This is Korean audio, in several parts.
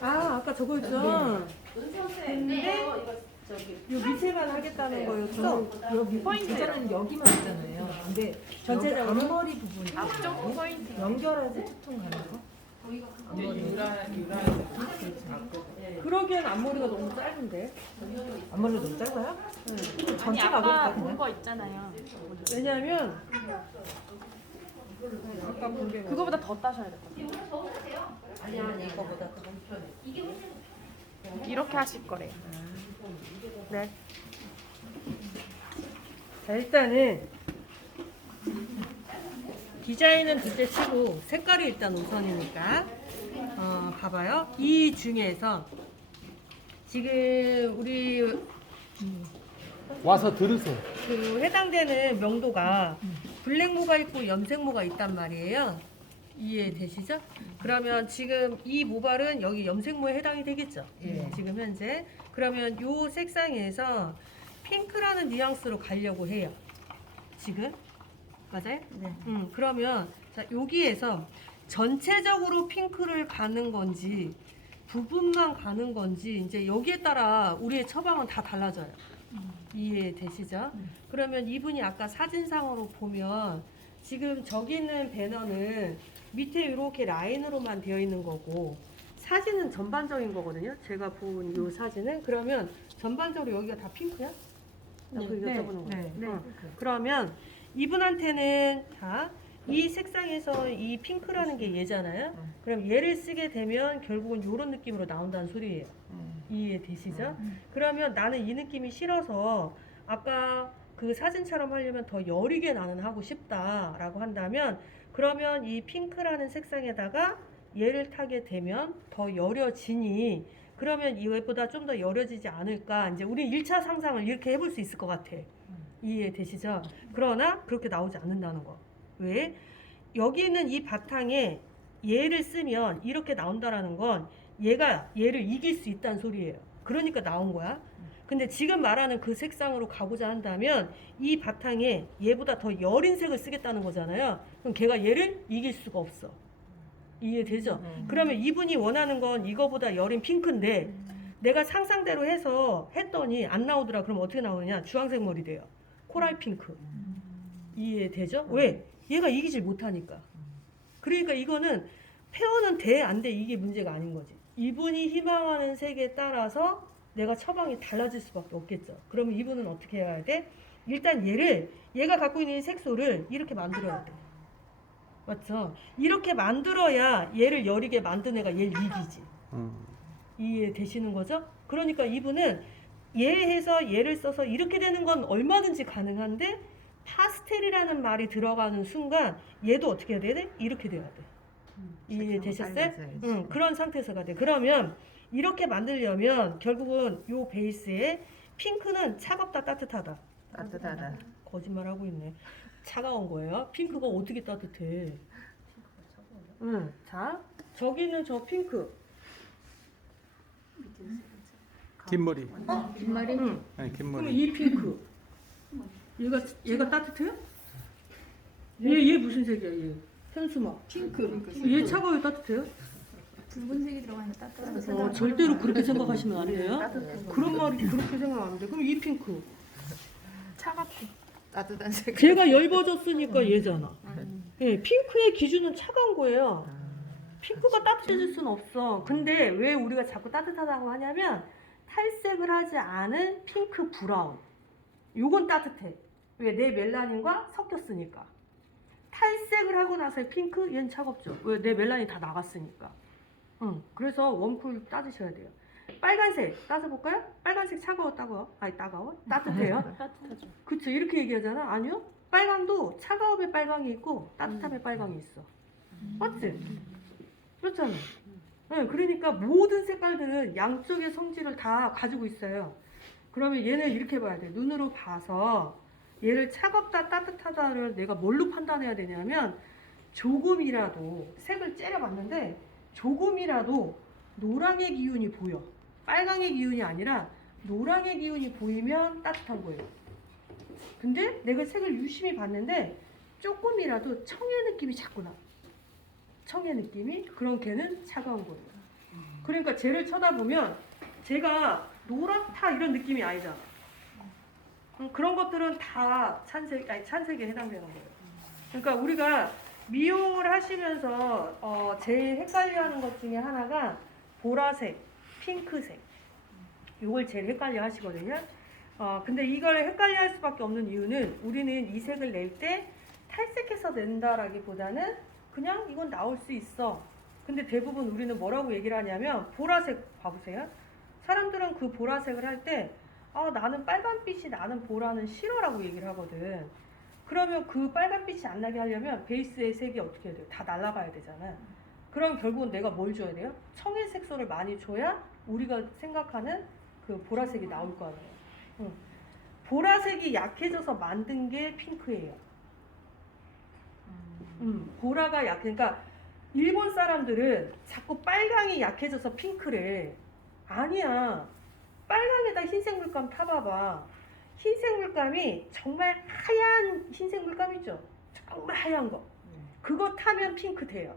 아까 저거였죠? 근데 요 밑에만 하겠다는 거였죠? 여기 포인트는 여기만 있잖아요. 근데 전체적으로? 여기 앞머리 부분이 앞쪽 포인트. 연결해서 투통 가는 거? 그러기엔 앞머리가 너무 짧은데. 앞머리가 너무 짧아요? 아니 전체가 아까 그렇다 본 거 있잖아요. 왜냐면 아까 본 게 그거보다 더 따셔야 될 것 같아요. 아니 이거보다 더 이렇게 하실 거래요. 네. 자 일단은 디자인은 둘째 치고 색깔이 일단 우선이니까 봐봐요. 이 중에서 지금 우리 와서 들으세요. 그 해당되는 명도가 블랙모가 있고 염색모가 있단 말이에요. 이해되시죠? 그러면 지금 이 모발은 여기 염색모에 해당이 되겠죠? 지금 현재. 그러면 요 색상에서 핑크라는 뉘앙스로 가려고 해요. 지금. 맞아요? 네. 그러면 자, 여기에서 전체적으로 핑크를 가는 건지 부분만 가는 건지 이제 여기에 따라 우리의 처방은 다 달라져요. 이해되시죠? 그러면 이분이 아까 사진상으로 보면 지금 저기 있는 배너는 밑에 이렇게 라인으로만 되어 있는 거고 사진은 전반적인 거거든요. 제가 본 이 사진은 그러면 전반적으로 여기가 다 핑크야? 나 그거 여쭤보는 거예요. 네. 그러면 이분한테는 자, 이 색상에서 이 핑크라는 게 얘잖아요. 그럼 얘를 쓰게 되면 결국은 이런 느낌으로 나온다는 소리예요. 이해되시죠? 그러면 나는 이 느낌이 싫어서 아까 그 사진처럼 하려면 더 여리게 나는 하고 싶다라고 한다면 그러면 이 핑크라는 색상에다가 얘를 타게 되면 더 여려지니 그러면 이거보다 좀 더 여려지지 않을까 이제 우리 1차 상상을 이렇게 해볼 수 있을 것 같아. 이해되시죠? 그러나 그렇게 나오지 않는다는 거. 왜? 여기 있는 이 바탕에 얘를 쓰면 이렇게 나온다라는 건 얘가 얘를 이길 수 있다는 소리예요. 그러니까 나온 거야. 근데 지금 말하는 그 색상으로 가고자 한다면 이 바탕에 얘보다 더 여린 색을 쓰겠다는 거잖아요. 그럼 걔가 얘를 이길 수가 없어. 이해되죠? 그러면 이분이 원하는 건 이거보다 여린 핑크인데 내가 상상대로 해서 했더니 안 나오더라. 그럼 어떻게 나오느냐? 주황색 머리 돼요. 코랄 핑크. 이해되죠? 왜? 얘가 이기질 못하니까. 그러니까 이거는 페어는 돼, 안 돼, 이게 문제가 아닌 거지. 이분이 희망하는 색에 따라서 내가 처방이 달라질 수밖에 없겠죠. 그러면 이분은 어떻게 해야 돼? 일단 얘가 갖고 있는 색소를 이렇게 만들어야 돼. 맞죠? 이렇게 만들어야 얘를 여리게 만든 애가 얘를 이기지. 이해되시는 거죠? 그러니까 이분은 얘 해서 얘를 써서 이렇게 되는 건 얼마든지 가능한데 파스텔이라는 말이 들어가는 순간 얘도 어떻게 해야 돼? 이렇게 돼야 돼. 이해되셨어요? 그런 상태에서 가야 돼. 그러면 이렇게 만들려면 결국은 요 베이스에 핑크는 차갑다 따뜻하다. 따뜻하다. 거짓말하고 있네. 차가운 거예요. 핑크가 어떻게 따뜻해? 자, 저기는 저 핑크. 긴 머리. 뒷머리? 아니, 긴 그럼 머리. 이 핑크. 얘가 따뜻해요? 얘 무슨 색이야 얘? 현수막. 핑크. 얘 차가워요 따뜻해요? 붉은색이 들어가는 따뜻한 절대로 그렇게 생각하시면 안 돼요. 그런 말이 그렇게 생각 안 돼. 그럼 이 핑크. 차갑고. 따뜻한 색. 걔가 엷어졌으니까 얘잖아. 예, 핑크의 기준은 차가운 거예요. 핑크가 따뜻해질 수는 없어. 근데 왜 우리가 자꾸 따뜻하다고 하냐면 탈색을 하지 않은 핑크 브라운. 요건 따뜻해. 왜? 내 멜라닌과 섞였으니까. 탈색을 하고 나서의 핑크? 얘는 차갑죠. 왜? 내 멜라닌 다 나갔으니까. 그래서 웜쿨 따지셔야 돼요. 빨간색 따져볼까요? 빨간색 차가워 따가워? 아니 따가워? 따뜻해요? 따뜻하죠. 그쵸, 이렇게 얘기하잖아. 아니요, 빨강도 차가움의 빨강이 있고 따뜻함의 빨강이 있어. 맞지? 그렇잖아. 네, 그러니까 모든 색깔들은 양쪽의 성질을 다 가지고 있어요. 그러면 얘는 이렇게 봐야 돼. 눈으로 봐서 얘를 차갑다 따뜻하다를 내가 뭘로 판단해야 되냐면 조금이라도 색을 째려봤는데 조금이라도 노랑의 기운이 보여. 빨강의 기운이 아니라 노랑의 기운이 보이면 따뜻한 거예요. 근데 내가 색을 유심히 봤는데 조금이라도 청의 느낌이 자꾸 나. 청의 느낌이? 그런 걔는 차가운 거예요. 그러니까 쟤를 쳐다보면 쟤가 노랗다 이런 느낌이 아니잖아. 그런 것들은 다 찬색에 해당되는 거예요. 그러니까 우리가 미용을 하시면서 제일 헷갈려하는 것 중에 하나가 보라색, 핑크색. 이걸 제일 헷갈려 하시거든요. 근데 이걸 헷갈려 할 수밖에 없는 이유는 우리는 이 색을 낼 때 탈색해서 낸다라기보다는 그냥 이건 나올 수 있어. 근데 대부분 우리는 뭐라고 얘기를 하냐면 보라색 봐보세요. 사람들은 그 보라색을 할 때 나는 빨간빛이 나는 보라는 싫어라고 얘기를 하거든. 그러면 그 빨간빛이 안 나게 하려면 베이스의 색이 어떻게 해야 돼요? 다 날아가야 되잖아. 그럼 결국은 내가 뭘 줘야 돼요? 청의 색소를 많이 줘야 우리가 생각하는 그 보라색이 나올 거 아니에요. 보라색이 약해져서 만든 게 핑크예요. 보라가 그러니까 일본 사람들은 자꾸 빨강이 약해져서 핑크래. 아니야. 빨강에다 흰색 물감 타봐봐. 흰색 물감이 정말 하얀 흰색 물감 있죠? 정말 하얀 거. 그거 타면 핑크 돼요.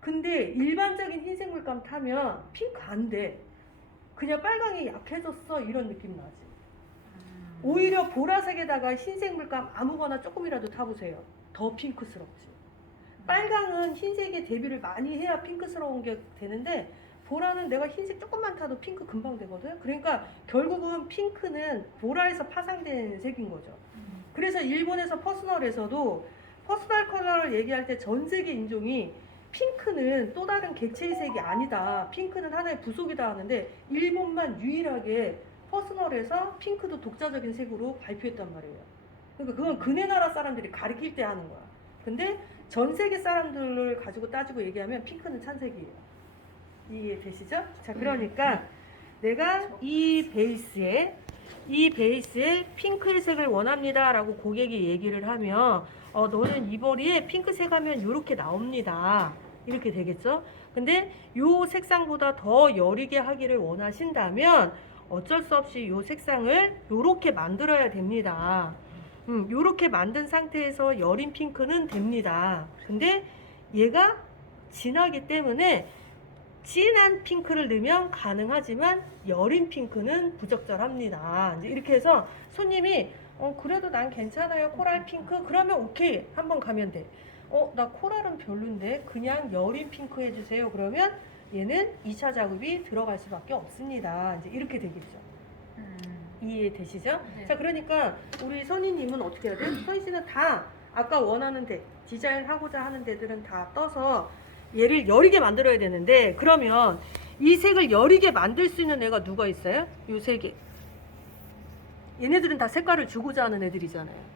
근데 일반적인 흰색 물감 타면 핑크 안 돼. 그냥 빨강이 약해졌어 이런 느낌 나지. 오히려 보라색에다가 흰색 물감 아무거나 조금이라도 타보세요. 더 핑크스럽지. 빨강은 흰색에 대비를 많이 해야 핑크스러운 게 되는데 보라는 내가 흰색 조금만 타도 핑크 금방 되거든. 그러니까 결국은 핑크는 보라에서 파생된 색인 거죠. 그래서 일본에서 퍼스널에서도 퍼스널 컬러를 얘기할 때 전 세계 인종이 핑크는 또 다른 객체의 색이 아니다. 핑크는 하나의 부속이다 하는데 일본만 유일하게 퍼스널에서 핑크도 독자적인 색으로 발표했단 말이에요. 그러니까 그건 그네 나라 사람들이 가리킬 때 하는 거야. 근데 전 세계 사람들을 가지고 따지고 얘기하면 핑크는 찬색이에요. 이해되시죠? 자, 그러니까 내가 이 베이스에 핑크의 색을 원합니다 라고 고객이 얘기를 하면 너는 이 머리에 핑크색 하면 이렇게 나옵니다. 이렇게 되겠죠? 근데 요 색상보다 더 여리게 하기를 원하신다면 어쩔 수 없이 요 색상을 요렇게 만들어야 됩니다. 요렇게 만든 상태에서 여린 핑크는 됩니다. 근데 얘가 진하기 때문에 진한 핑크를 넣으면 가능하지만 여린 핑크는 부적절합니다. 이제 이렇게 해서 손님이 그래도 난 괜찮아요. 코랄 핑크? 그러면 오케이. 한번 가면 돼. 나 코랄은 별론데 그냥 여린 핑크 해주세요. 그러면 얘는 2차 작업이 들어갈 수밖에 없습니다. 이제 이렇게 되겠죠. 이해되시죠? 네. 자, 그러니까 우리 선희님은 어떻게 해야 돼요? 선희 씨는 다 아까 원하는 데, 디자인하고자 하는 데들은 다 떠서 얘를 여리게 만들어야 되는데 그러면 이 색을 여리게 만들 수 있는 애가 누가 있어요? 요 세 개. 얘네들은 다 색깔을 주고자 하는 애들이잖아요.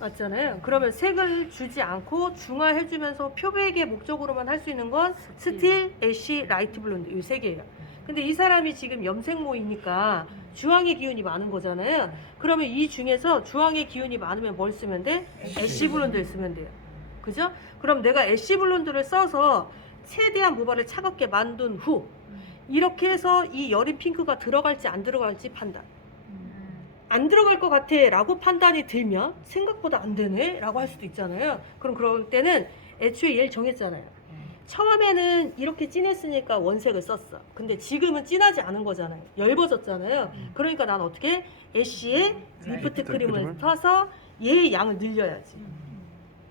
맞잖아요. 그러면 색을 주지 않고 중화해주면서 표백의 목적으로만 할 수 있는 건 스틸, 애쉬, 라이트 블론드 이 세 개예요. 근데 이 사람이 지금 염색모이니까 주황의 기운이 많은 거잖아요. 그러면 이 중에서 주황의 기운이 많으면 뭘 쓰면 돼? 애쉬 블론드를 쓰면 돼요. 그죠? 그럼 내가 애쉬 블론드를 써서 최대한 모발을 차갑게 만든 후 이렇게 해서 이 여린 핑크가 들어갈지 안 들어갈지 판단. 안 들어갈 것 같아 라고 판단이 들면 생각보다 안 되네 라고 할 수도 있잖아요. 그럼 그럴 때는 애초에 얘를 정했잖아요. 처음에는 이렇게 진했으니까 원색을 썼어. 근데 지금은 진하지 않은 거잖아요. 엷어졌잖아요. 그러니까 난 어떻게 애쉬에 리프트 크림을 타서 얘의 양을 늘려야지.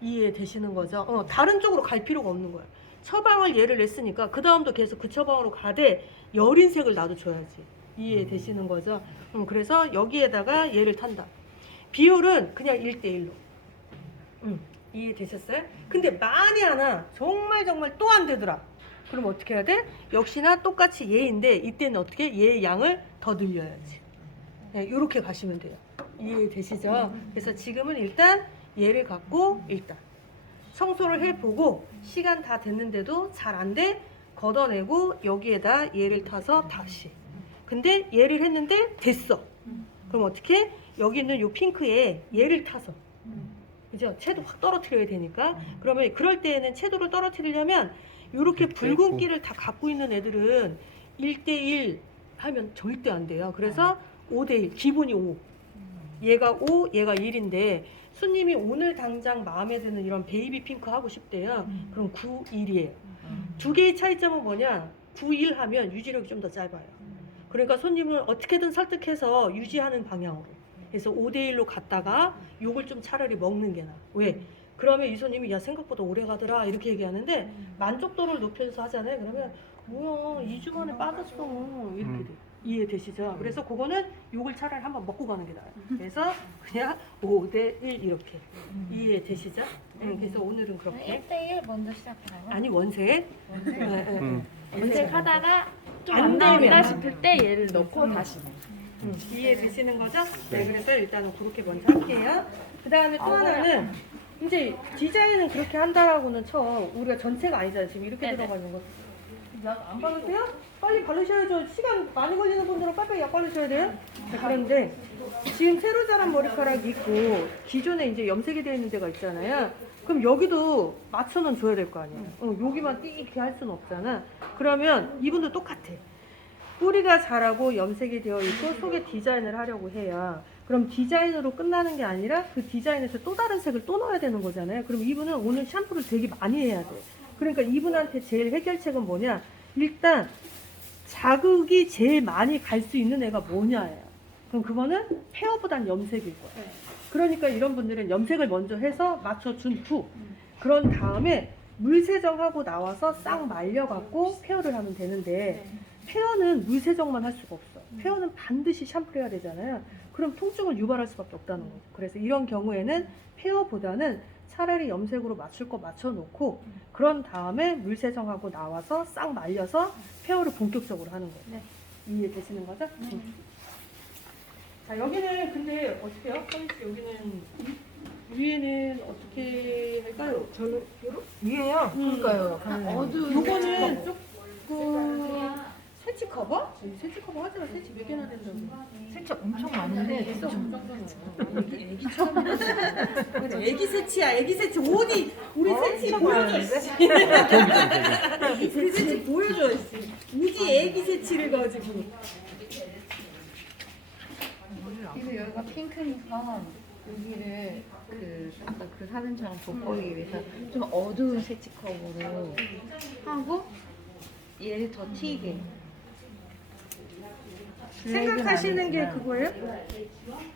이해되시는 거죠? 다른 쪽으로 갈 필요가 없는 거예요. 처방을 얘를 냈으니까 그 다음도 계속 그 처방으로 가되 여린 색을 나도 줘야지. 이해되시는 거죠? 그래서 여기에다가 얘를 탄다. 비율은 그냥 1대1로. 이해되셨어요? 근데 만에 하나 정말 또 안 되더라. 그럼 어떻게 해야 돼? 역시나 똑같이 얘인데 이때는 어떻게? 얘의 양을 더 늘려야지. 네, 이렇게 가시면 돼요. 이해되시죠? 그래서 지금은 일단 얘를 갖고 일단 청소를 해보고 시간 다 됐는데도 잘 안 돼? 걷어내고 여기에다 얘를 타서 다시. 근데 얘를 했는데 됐어. 그럼 어떻게? 여기 있는 요 핑크에 얘를 타서. 그죠? 채도 확 떨어뜨려야 되니까. 그러면 그럴 때에는 채도를 떨어뜨리려면 이렇게 붉은기를 다 갖고 있는 애들은 1대1 하면 절대 안 돼요. 그래서 5대1, 기본이 5. 얘가 5, 얘가 1인데 손님이 오늘 당장 마음에 드는 이런 베이비 핑크 하고 싶대요. 그럼 9, 1이에요. 두 개의 차이점은 뭐냐? 9일 하면 유지력이 좀 더 짧아요. 그러니까 손님을 어떻게든 설득해서 유지하는 방향으로. 그래서 5대1로 갔다가 요걸 좀 차라리 먹는 게 나아. 왜? 그러면 이 손님이 야 생각보다 오래 가더라 이렇게 얘기하는데 만족도를 높여서 하잖아요. 그러면 뭐야 2주 만에 빠졌어 이렇게 돼. 이해되시죠? 그래서 그거는 요걸 차라리 한번 먹고 가는 게 나아요. 그래서 그냥 5대1 이렇게 이해되시죠? 그래서 오늘은 그렇게 1대1 먼저 시작해요. 아니 원색 원색 하다가 좀 안 안 나온다 되면. 싶을 때 얘를 넣고 다시. 이해되시는 거죠? 네, 그래서 일단은 그렇게 먼저 할게요. 그 다음에 또 하나는 이제 디자인은 그렇게 한다라고는 쳐. 우리가 전체가 아니잖아요. 지금 이렇게 네네. 들어가 있는 거. 약 안 바르세요? 빨리 바르셔야죠. 시간 많이 걸리는 분들은 빨리 약 바르셔야 돼요. 자, 그런데 지금 새로 자란 머리카락이 있고 기존에 이제 염색이 되어 있는 데가 있잖아요. 그럼 여기도 맞춰는 줘야 될 거 아니에요. 여기만 띠게 할 수는 없잖아. 그러면 이분도 똑같아. 뿌리가 자라고 염색이 되어 있고 속에 디자인을 하려고 해야 그럼 디자인으로 끝나는 게 아니라 그 디자인에서 또 다른 색을 또 넣어야 되는 거잖아요. 그럼 이분은 오늘 샴푸를 되게 많이 해야 돼. 그러니까 이분한테 제일 해결책은 뭐냐? 일단 자극이 제일 많이 갈 수 있는 애가 뭐냐예요. 그럼 그거는 페어보단 염색일 거예요. 그러니까 이런 분들은 염색을 먼저 해서 맞춰준 후 그런 다음에 물 세정하고 나와서 싹 말려갖고 페어를 하면 되는데 페어는 물 세정만 할 수가 없어. 페어는 반드시 샴푸를 해야 되잖아요. 그럼 통증을 유발할 수밖에 없다는 거죠. 그래서 이런 경우에는 페어보다는 차라리 염색으로 맞출 거 맞춰놓고 그런 다음에 물 세정하고 나와서 싹 말려서 페어를 본격적으로 하는 거예요. 네. 이해되시는 거죠? 자 여기는 근데 어떻게요? 여기는 위에는 어떻게 할까요? 저는 위에요? 그러니까요. 요거는 조금 세치 커버? 세치 커버 하지 마. 세치 몇 개나 된다고. 세차 엄청 많은데 됐어. 애기처럼 그래, 애기 세치야. 애기 세치 어디 우리 세치 보여줘. 씨. 우리 세치 보여줘. 씨. 우지 애기 세치를 가지고. 그래서 여기가 핑크니까 여기를 아까 그 사진처럼 돋보이기 위해서 좀 어두운 세치컵으로 하고 얘를 더 튀게. 생각하시는 게 그거예요?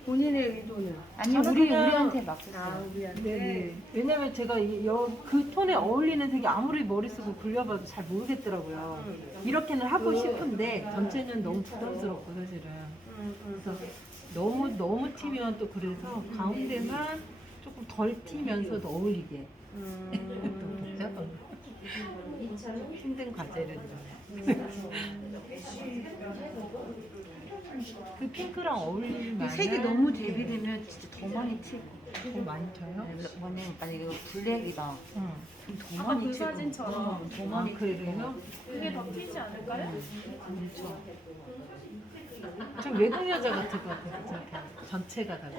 본인의 의도는? 아니 저는 그냥- 우리한테 맡겼어요. 아 우리한테. 네. 왜냐면 제가 그 톤에 어울리는 색이 아무리 머릿속을 굴려봐도 잘 모르겠더라고요. 이렇게는 하고 싶은데 전체는 너무 부담스럽고 사실은. 그래서 너무 튀면 또 그래서 가운데만 조금 덜 튀면서도 어울리게. 힘든 과제를 그 핑크랑 어울릴 만한 색이 너무 대비되면 진짜 더 많이 튀고. 더 많이 튀어요? 왜냐면 만약에 이거 블랙이다. 응. 그럼 더 아까 많이 그 튀고. 사진처럼 더 많이 그래요? 그게 더 튀지 않을까요? 그렇죠. 좀 외국 여자 같을 것 같아요. 저렇게 전체가 다.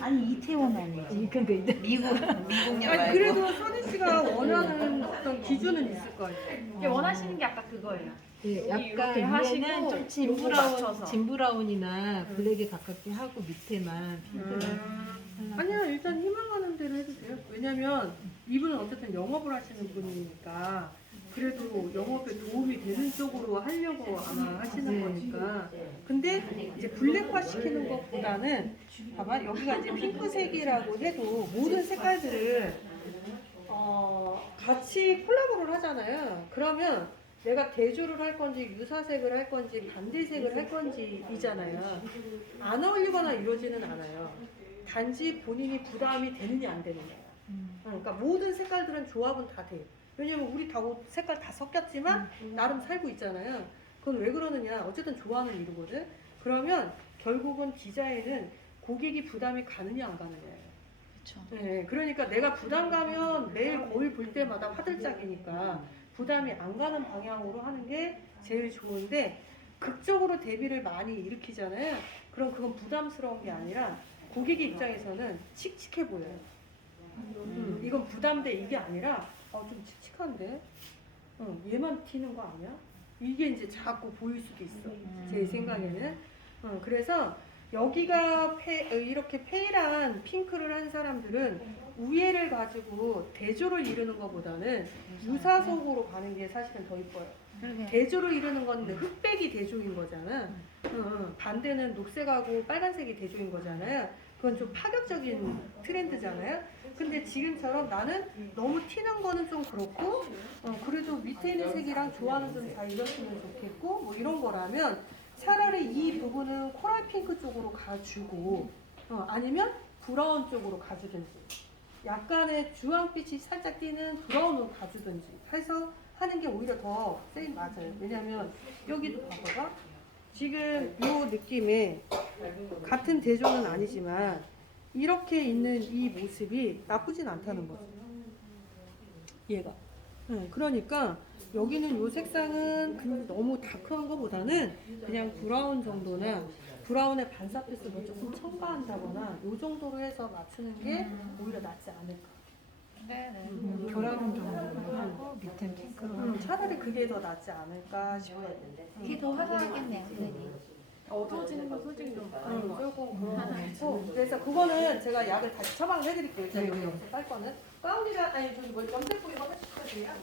아니 이태원 아니지. 그러니까 이제 미국 미국 아니 그래도 선희 씨가 원하는 어떤 기준은 있을 거예요. 이게 원하시는 게 아까 그거예요. 네, 여기 약간 이렇게 하시고 위에는 좀 요거 맞춰서. 진브라운이나 블랙에 가깝게 하고 밑에만 핑크를. 아니요 일단 희망하는 대로 해주세요. 왜냐면 이분은 어쨌든 영업을 하시는 분이니까 그래도 영업에 도움이 되는 쪽으로 하려고 아마 하시는 거니까. 근데 이제 블랙화 시키는 것보다는 봐봐 여기가 이제 핑크색이라고 해도 모든 색깔들을 같이 콜라보를 하잖아요. 그러면 내가 대조를 할 건지 유사색을 할 건지 반대색을 할 건지 이잖아요. 안 어울리거나 이러지는 않아요. 단지 본인이 부담이 되느냐 안 되느냐. 그러니까 모든 색깔들은 조합은 다 돼. 왜냐면 우리 다 옷 색깔 다 섞였지만 나름 살고 있잖아요. 그건 왜 그러느냐. 어쨌든 좋아하는 이유거든. 그러면 결국은 디자인은 고객이 부담이 가느냐 안 가느냐예요. 그렇죠. 네, 그러니까 내가 부담 가면 매일 거울 볼 때마다 화들짝이니까 부담이 안 가는 방향으로 하는 게 제일 좋은데 극적으로 대비를 많이 일으키잖아요. 그럼 그건 부담스러운 게 아니라 고객의 입장에서는 칙칙해 보여요. 이건 부담돼 이게 아니라 좀 칙칙한데 얘만 튀는 거 아니야? 이게 이제 자꾸 보일 수도 있어. 제 생각에는. 그래서 여기가 이렇게 페일한 핑크를 한 사람들은 우애를 가지고 대조를 이루는 것보다는 유사속으로 가는 게 사실은 더 이뻐요. 그러게. 대조를 이루는 건 흑백이 대조인 거잖아. 반대는 녹색하고 빨간색이 대조인 거잖아요. 그건 좀 파격적인 트렌드잖아요. 근데 지금처럼 나는 너무 튀는 거는 좀 그렇고, 그래도 밑에 있는 색이랑 조화는 좀 잘 이뤘으면 좋겠고, 뭐 이런 거라면 차라리 이 부분은 코랄 핑크 쪽으로 가주고, 아니면 브라운 쪽으로 가주든지, 약간의 주황빛이 살짝 띄는 브라운으로 가주든지 해서 하는 게 오히려 더 세임 맞아요. 왜냐면 여기도 봐봐봐. 지금 이 느낌에 같은 대조는 아니지만 이렇게 있는 이 모습이 나쁘진 않다는 거죠. 얘가. 그러니까 여기는 이 색상은 너무 다크한 것보다는 그냥 브라운 정도나 브라운의 반사패스를 조금 첨가한다거나 이 정도로 해서 맞추는 게 오히려 낫지 않을까. 네네. 결합은 좀 하고 밑엔 핑크로. 차라리 그게 더 낫지 않을까 싶어요. 이게 더 화사하겠네요, 선생님. 어두워지는 건 솔직히 좀 조금 그런 거. 그래서 그거는 제가 약을 다시 처방을 해드릴게요. 제가 여기 여기서 딸 거는. 가운이랑 아니 저기 뭐 염색 뿌리가 하실 거예요?